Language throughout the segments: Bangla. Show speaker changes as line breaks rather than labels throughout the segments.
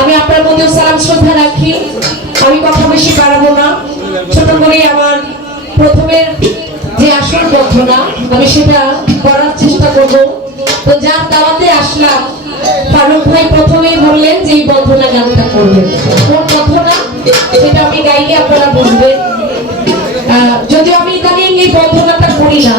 আমি আপনার মধ্যে সালাম শ্রদ্ধা রাখি। আমি কথা বেশি বাড়াবো না। ছোট করে আমার প্রথমের যে আসল বর্ধনা আমি সেটা করার চেষ্টা করব। তো যার দাওয়াতে আসলাম, ফারুক ভাই প্রথমেই বললেন যে এই বর্ধনা গানটা করবেন। কোন বর্ধনা সেটা আমি গাইলে আপনারা বুঝবেন। যদিও আমি ইদানিং এই বর্ধনাটা করি না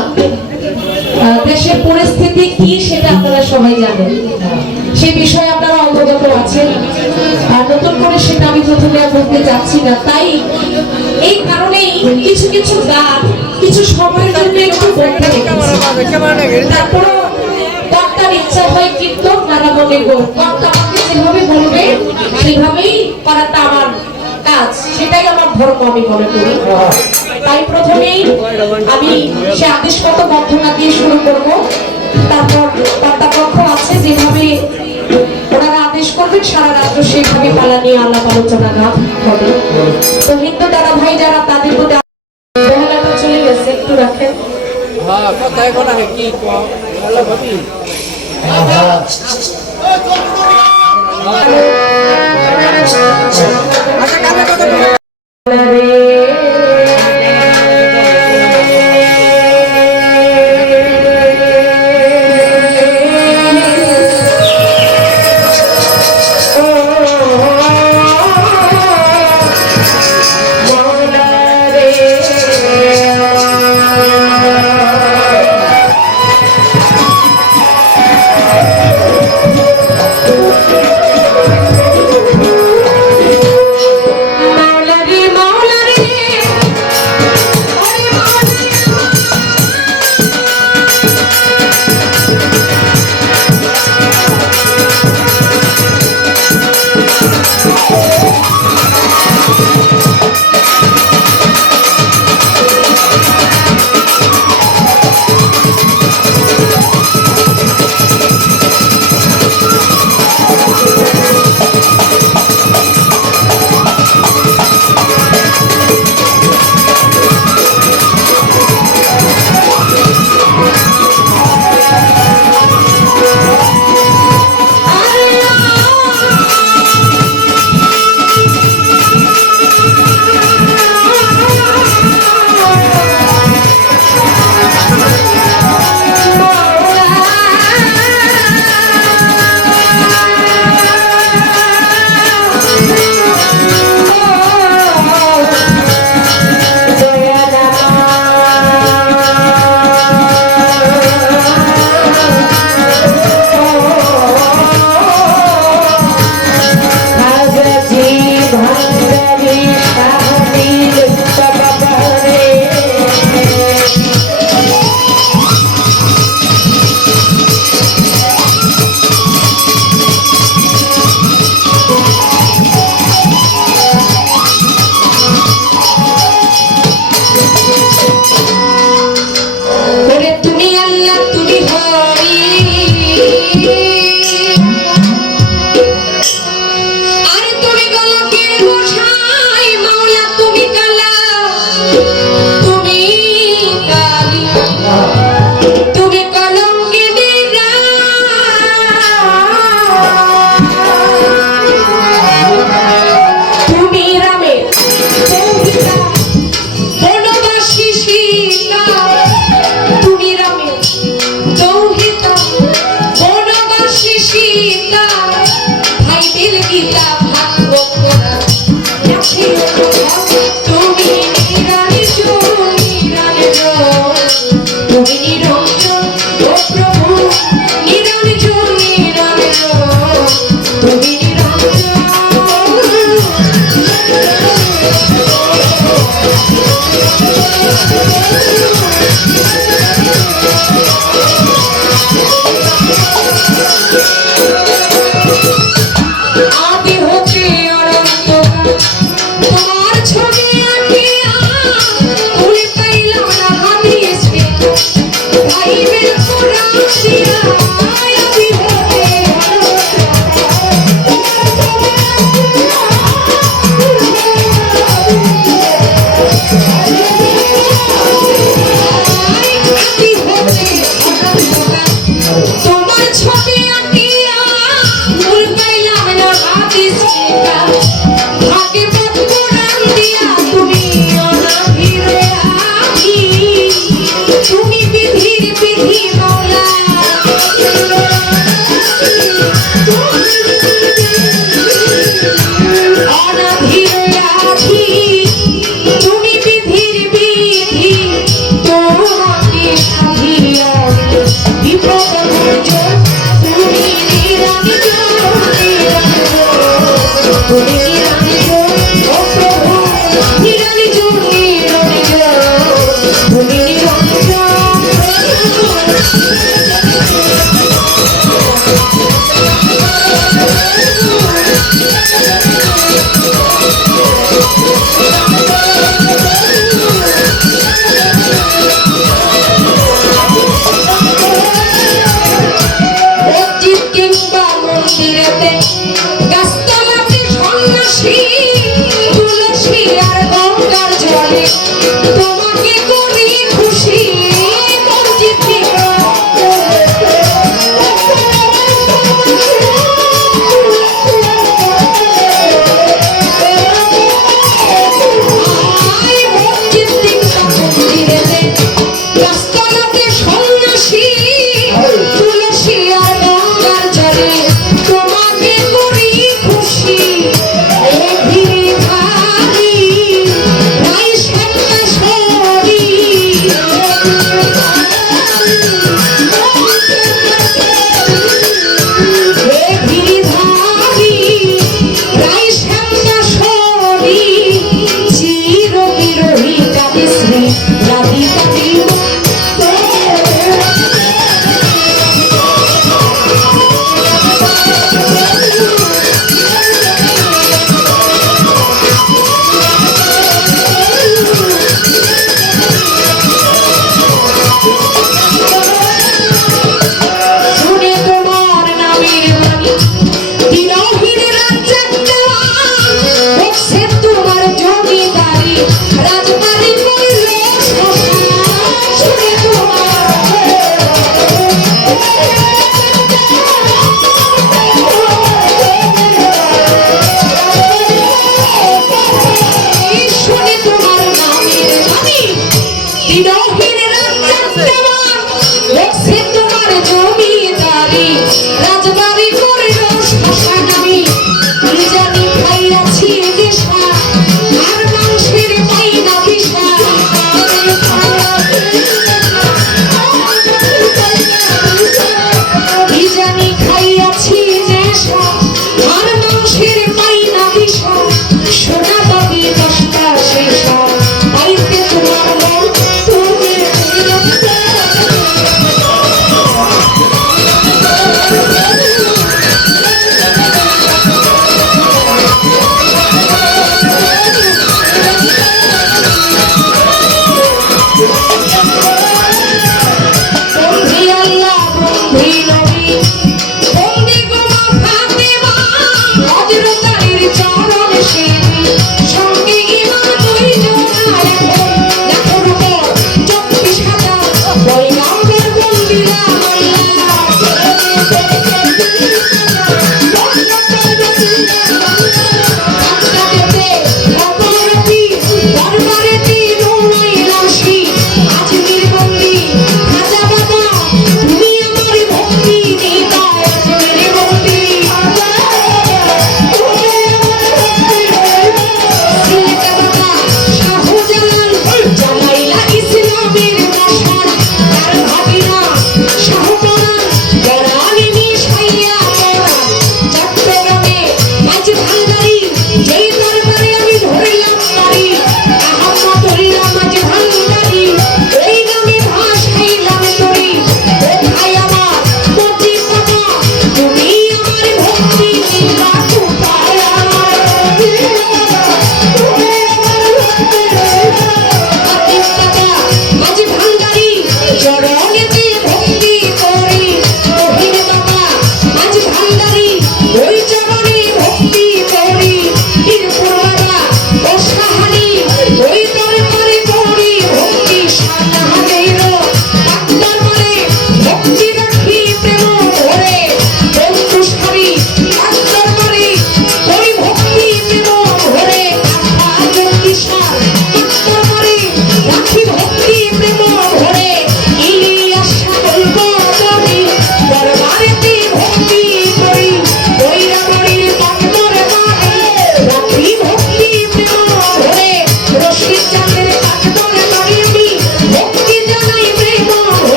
আর বলতে চাচ্ছি না, তাই এই কারণেই কিছু কিছু গান কিছু সময়ের জন্য একটু তারপরও কর্তার ইচ্ছা হয় কীর্তন মনে গোল কর্তা আমাকে যেভাবে বলবে, সেভাবেই করাটা আমার কাজ, সেটাই আমার ধর্ম আমি মনে করি। তাই প্রথমেই আমি সে আদেশ মতো বর্ধনা দিয়ে শুরু করব। তারপর কর্তাপক্ষ আছে, যেভাবে ওনারা আদেশ করবেন, সারা সেভাবে পালা নিয়ে আলাপ আলোচনা না হবে। তো হিন্দু দাদা ভাই যারা তাদের প্রতি বেহালাটা চলে গেছে একটু রাখেন।
হ্যাঁ কোথায় কোনা কি ভালো